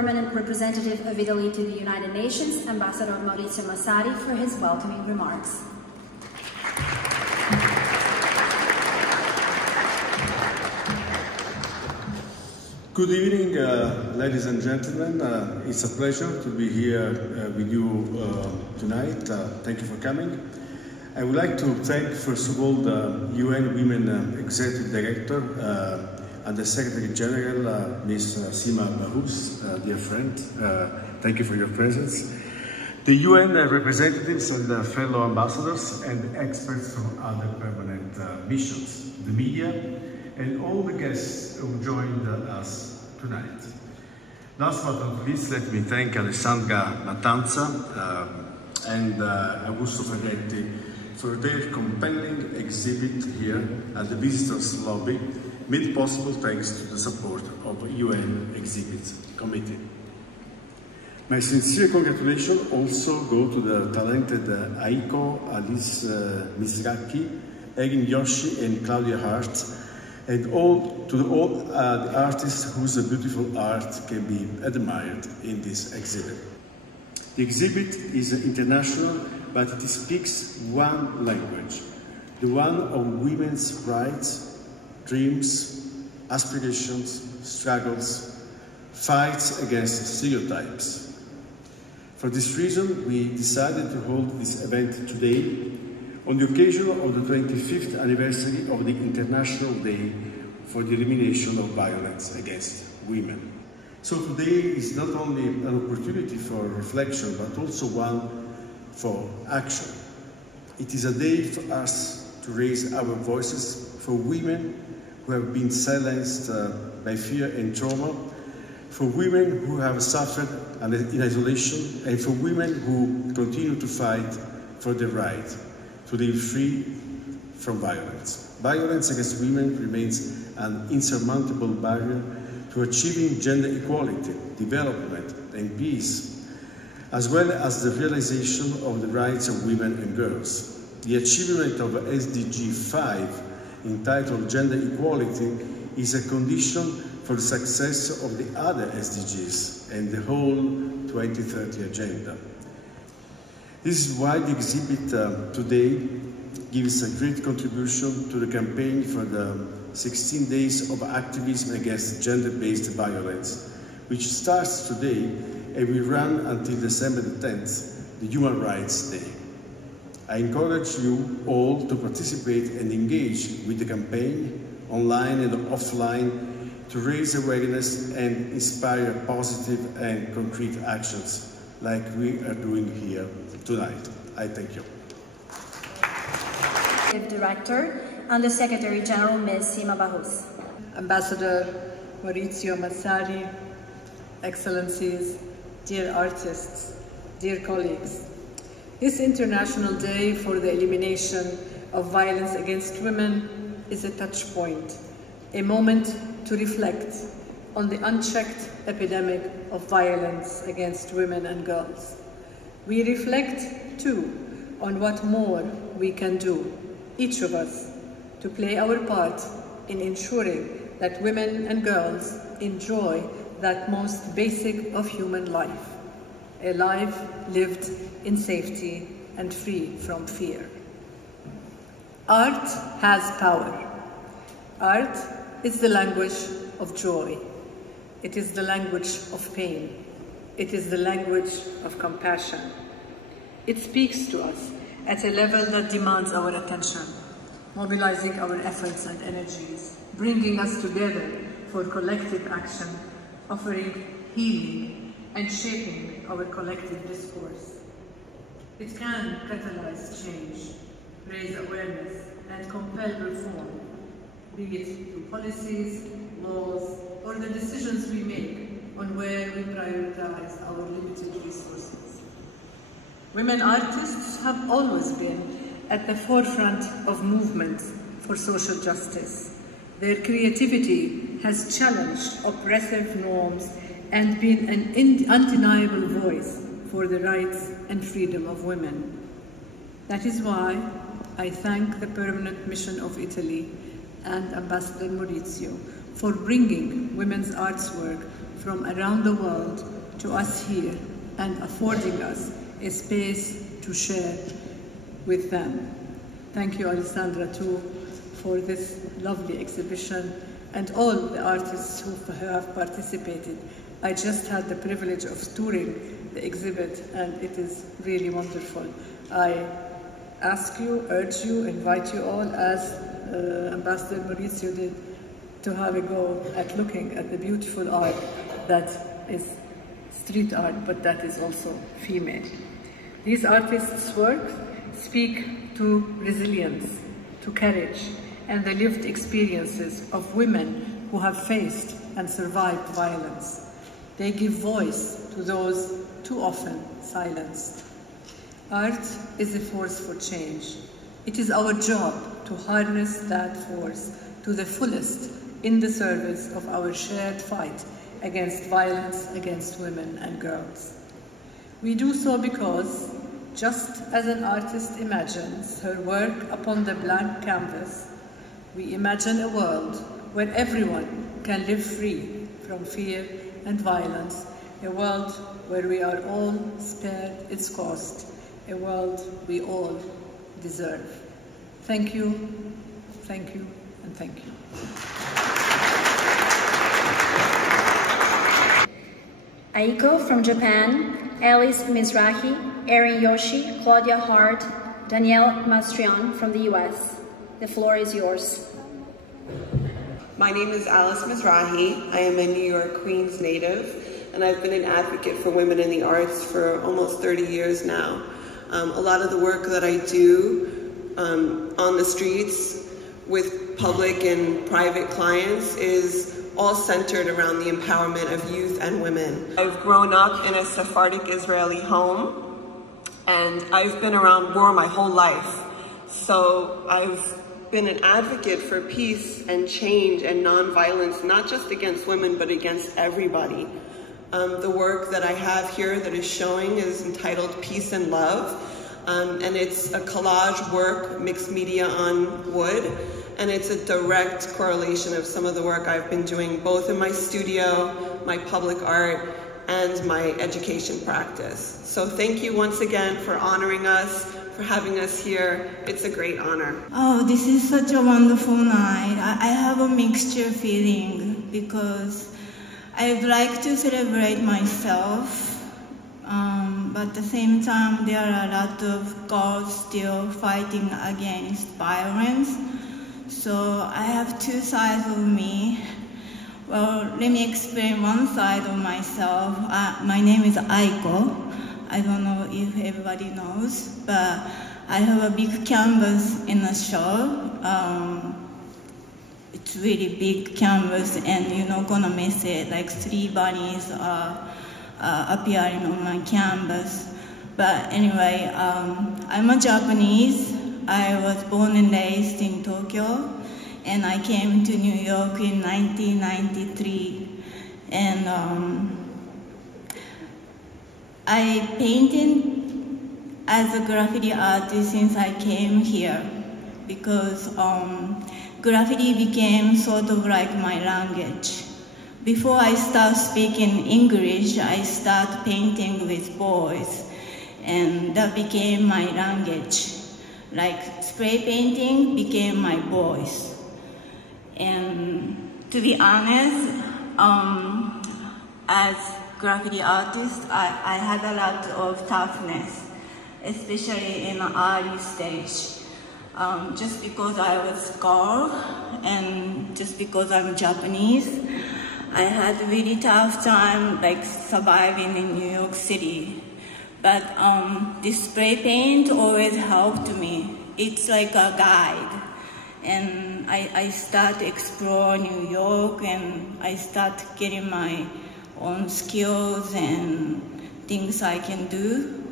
Permanent Representative of Italy to the United Nations, Ambassador Maurizio Massari, for his welcoming remarks. Good evening, ladies and gentlemen. It's a pleasure to be here with you tonight. Thank you for coming. I would like to thank, first of all, the UN Women Executive Director and the Secretary General, Ms. Sima, Bahous, dear friend. Thank you for your presence. The UN representatives and the fellow ambassadors and experts from other permanent missions, the media, and all the guests who joined us tonight. Last but not least, let me thank Alessandra Mattanza and Augusto Ferretti for their compelling exhibit here at the Visitors Lobby, made possible thanks to the support of the UN Exhibits Committee. My sincere congratulations also go to the talented Aiko, Alice Mizraki, Erin Yoshi, and Claudia Hart, and to all the artists whose beautiful art can be admired in this exhibit. The exhibit is international, but it speaks one language, the one of women's rights, dreams, aspirations, struggles, fights against stereotypes. For this reason, we decided to hold this event today on the occasion of the 25th anniversary of the International Day for the Elimination of Violence against Women. So today is not only an opportunity for reflection, but also one for action. It is a day for us to raise our voices for women who have been silenced by fear and trauma, for women who have suffered in isolation, and for women who continue to fight for their right to live free from violence. Violence against women remains an insurmountable barrier to achieving gender equality, development, and peace, as well as the realization of the rights of women and girls. The achievement of SDG 5, entitled Gender Equality, is a condition for the success of the other SDGs and the whole 2030 agenda. This is why the exhibit today gives a great contribution to the campaign for the 16 days of activism against gender-based violence, which starts today and will run until December the 10th, the Human Rights Day. I encourage you all to participate and engage with the campaign, online and offline, to raise awareness and inspire positive and concrete actions like we are doing here tonight. I thank you. Director and the Secretary General, Ms. Sima Bahous. Ambassador Maurizio Massari, Excellencies, dear artists, dear colleagues. This International Day for the Elimination of Violence against Women is a touch point, a moment to reflect on the unchecked epidemic of violence against women and girls. We reflect, too, on what more we can do, each of us, to play our part in ensuring that women and girls enjoy that most basic of human life, a life lived in safety and free from fear. Art has power. Art is the language of joy. It is the language of pain. It is the language of compassion. It speaks to us at a level that demands our attention, mobilizing our efforts and energies, bringing us together for collective action, offering healing and shaping our collective discourse. It can catalyze change, raise awareness, and compel reform, be it through policies, laws, or the decisions we make on where we prioritize our limited resources. Women artists have always been at the forefront of movements for social justice. Their creativity has challenged oppressive norms and been an undeniable voice for the rights and freedom of women. That is why I thank the Permanent Mission of Italy and Ambassador Maurizio for bringing women's arts work from around the world to us here and affording us a space to share with them. Thank you, Alessandra, too, for this lovely exhibition and all the artists who have participated. I just had the privilege of touring the exhibit and it is really wonderful. I ask you, urge you, invite you all, as Ambassador Maurizio did, to have a go at looking at the beautiful art that is street art, but that is also female. These artists' works speak to resilience, to courage, and the lived experiences of women who have faced and survived violence. They give voice to those too often silenced. Art is a force for change. It is our job to harness that force to the fullest in the service of our shared fight against violence against women and girls. We do so because, just as an artist imagines her work upon the blank canvas, we imagine a world where everyone can live free from fear and violence, a world where we are all spared its cost, a world we all deserve. Thank you, and thank you. Aiko from Japan, Alice Mizrahi, Erin Yoshi, Claudia Hart, Danielle Mastrion from the US. The floor is yours. My name is Alice Mizrahi. I am a New York, Queens native, and I've been an advocate for women in the arts for almost 30 years now. A lot of the work that I do on the streets with public and private clients is all centered around the empowerment of youth and women. I've grown up in a Sephardic Israeli home, and I've been around war my whole life. So I've been an advocate for peace and change and nonviolence, not just against women, but against everybody. The work that I have here that is showing is entitled Peace and Love, and it's a collage work, mixed media on wood, and it's a direct correlation of some of the work I've been doing both in my studio, my public art, and my education practice. So thank you once again for honoring us, for having us here. It's a great honor. Oh, this is such a wonderful night. I have a mixture feeling because I'd like to celebrate myself, but at the same time there are a lot of girls still fighting against violence. So I have two sides of me. Well, let me explain one side of myself. My name is Aiko. I don't know if everybody knows, but I have a big canvas in the show. It's really big canvas, and you're not gonna miss it. Like 3 bunnies are appearing on my canvas. But anyway, I'm a Japanese. I was born and raised in Tokyo, and I came to New York in 1993. And I painted as a graffiti artist since I came here because graffiti became sort of like my language. Before I start speaking English, I start painting with boys, and that became my language. Like spray painting became my voice. And to be honest, as graffiti artist, I had a lot of toughness, especially in the early stage. Just because I was a girl and just because I'm Japanese, I had a really tough time like surviving in New York City. But this spray paint always helped me. It's like a guide. And I start exploring New York, and I start getting my own skills and things I can do.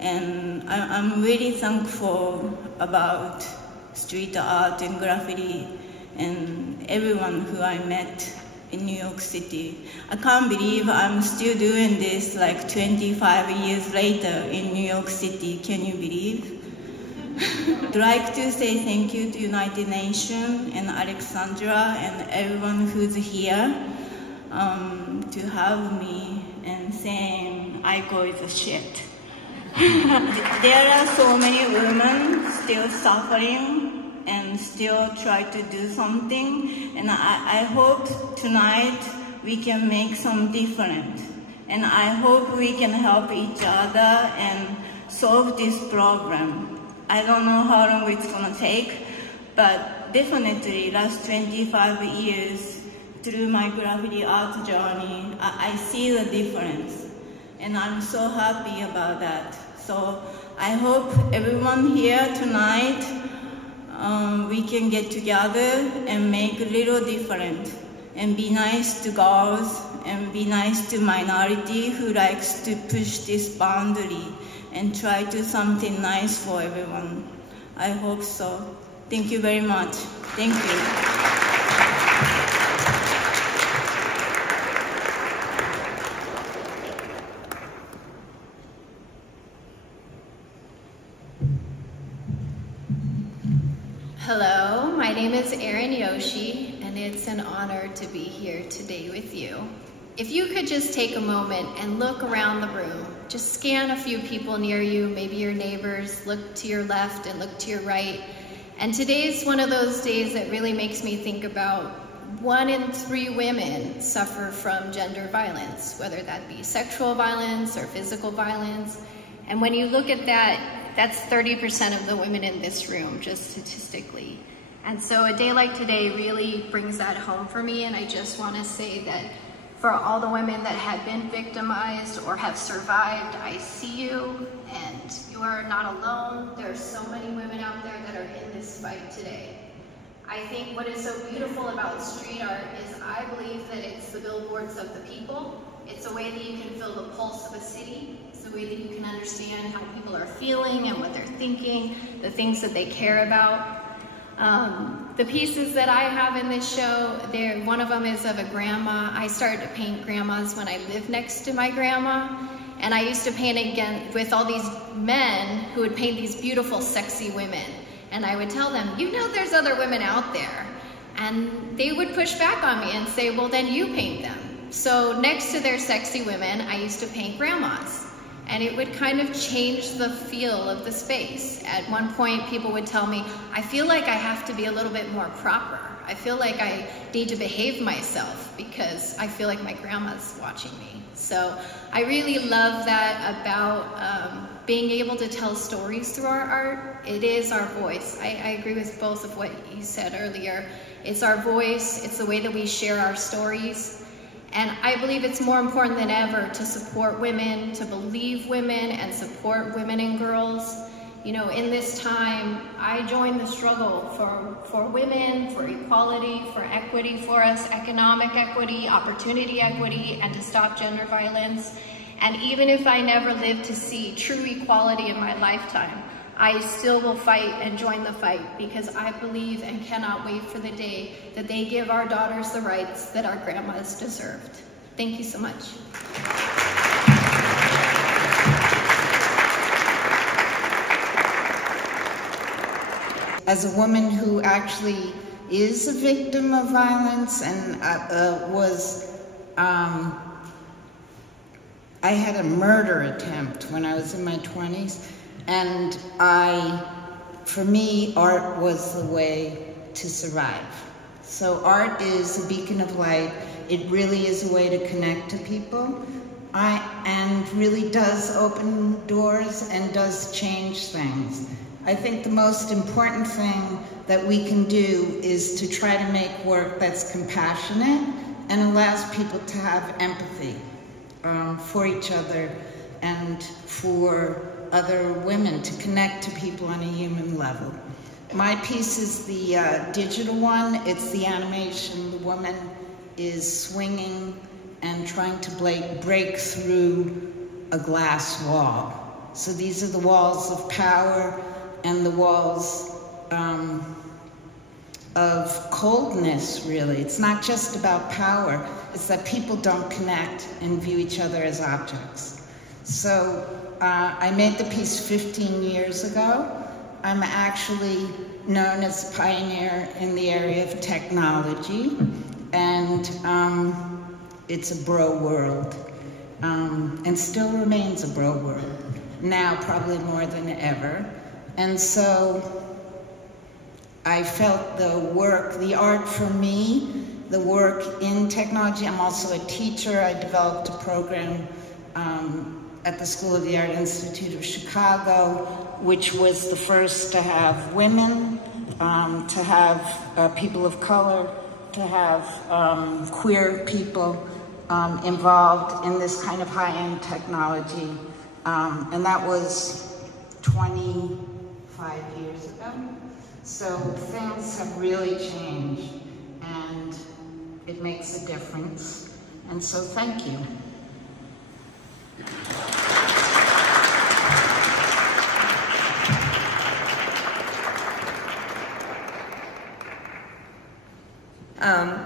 And I'm really thankful about street art and graffiti and everyone who I met in New York City. I can't believe I'm still doing this like 25 years later in New York City. Can you believe? I'd like to say thank you to United Nations and Alessandra and everyone who's here. to have me and saying Aiko is a shit. There are so many women still suffering and still try to do something, and I hope tonight we can make some difference. And I hope we can help each other and solve this problem. I don't know how long it's gonna take, but definitely last 25 years through my graffiti art journey, I see the difference. And I'm so happy about that. So I hope everyone here tonight, we can get together and make a little difference and be nice to girls and be nice to minority who likes to push this boundary and try to do something nice for everyone. I hope so. Thank you very much. Thank you. Hello, my name is Erin Yoshi, and it's an honor to be here today with you. If you could just take a moment and look around the room, just scan a few people near you, maybe your neighbors, look to your left and look to your right. And today's one of those days that really makes me think about 1 in 3 women suffer from gender violence, whether that be sexual violence or physical violence. And when you look at that, that's 30% of the women in this room, just statistically. And so a day like today really brings that home for me, and I just want to say that for all the women that have been victimized or have survived, I see you, and you are not alone. There are so many women out there that are in this fight today. I think what is so beautiful about street art is I believe that it's the billboards of the people. It's a way that you can feel the pulse of a city. It's a way that you can understand how people are feeling and what they're thinking, the things that they care about. The pieces that I have in this show, one of them is of a grandma. I started to paint grandmas when I lived next to my grandma. And I used to paint again with all these men who would paint these beautiful, sexy women. And I would tell them, you know there's other women out there. And they would push back on me and say, well, then you paint them. So next to their sexy women, I used to paint grandmas. And it would kind of change the feel of the space. At one point, people would tell me, I feel like I have to be a little bit more proper. I feel like I need to behave myself because I feel like my grandma's watching me. So I really love that about being able to tell stories through our art. It is our voice. I agree with both of what you said earlier. It's our voice. It's the way that we share our stories. And I believe it's more important than ever to support women, to believe women, and support women and girls. You know, in this time, I joined the struggle for women, for equality, for equity for us, economic equity, opportunity equity, and to stop gender violence. And even if I never live to see true equality in my lifetime, I still will fight and join the fight because I believe and cannot wait for the day that they give our daughters the rights that our grandmas deserved. Thank you so much. As a woman who actually is a victim of violence and I had a murder attempt when I was in my 20s. And for me, art was the way to survive. So art is a beacon of light. It really is a way to connect to people. And really does open doors and does change things. I think the most important thing that we can do is to try to make work that's compassionate and allows people to have empathy for each other and for other women, to connect to people on a human level. My piece is the digital one. It's the animation. The woman is swinging and trying to break through a glass wall. So these are the walls of power and the walls of coldness, really. It's not just about power. It's that people don't connect and view each other as objects. So I made the piece 15 years ago. I'm actually known as a pioneer in the area of technology. And it's a bro world, and still remains a bro world, now probably more than ever. And so I felt the art for me, the work in technology. I'm also a teacher. I developed a program at the School of the Art Institute of Chicago, which was the first to have women, to have people of color, to have queer people involved in this kind of high-end technology. And that was 25 years ago. So things have really changed, and it makes a difference. And so thank you.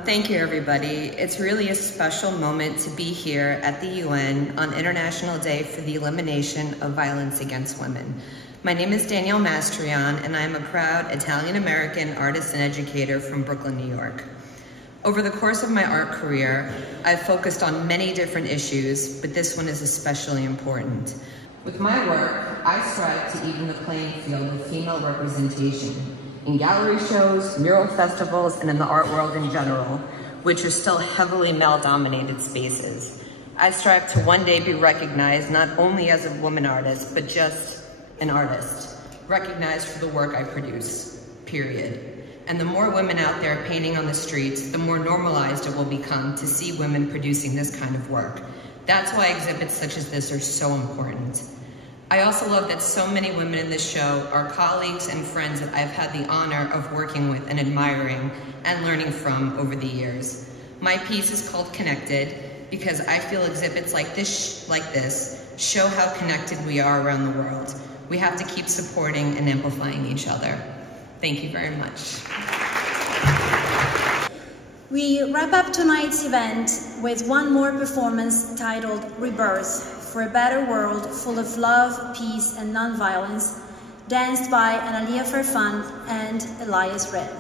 Thank you, everybody. It's really a special moment to be here at the UN on International Day for the Elimination of Violence Against Women. My name is Danielle Mastrian, and I'm a proud Italian-American artist and educator from Brooklyn, New York. Over the course of my art career, I've focused on many different issues, but this one is especially important. With my work, I strive to even the playing field of female representation in gallery shows, mural festivals, and in the art world in general, which are still heavily male-dominated spaces. I strive to one day be recognized not only as a woman artist, but just an artist, recognized for the work I produce, period. And the more women out there painting on the streets, the more normalized it will become to see women producing this kind of work. That's why exhibits such as this are so important. I also love that so many women in this show are colleagues and friends that I've had the honor of working with and admiring and learning from over the years. My piece is called Connected because I feel exhibits like this show how connected we are around the world. We have to keep supporting and amplifying each other. Thank you very much. We wrap up tonight's event with one more performance titled Rebirth, for a better world full of love, peace, and nonviolence, danced by Analia Farfan and Elias Red.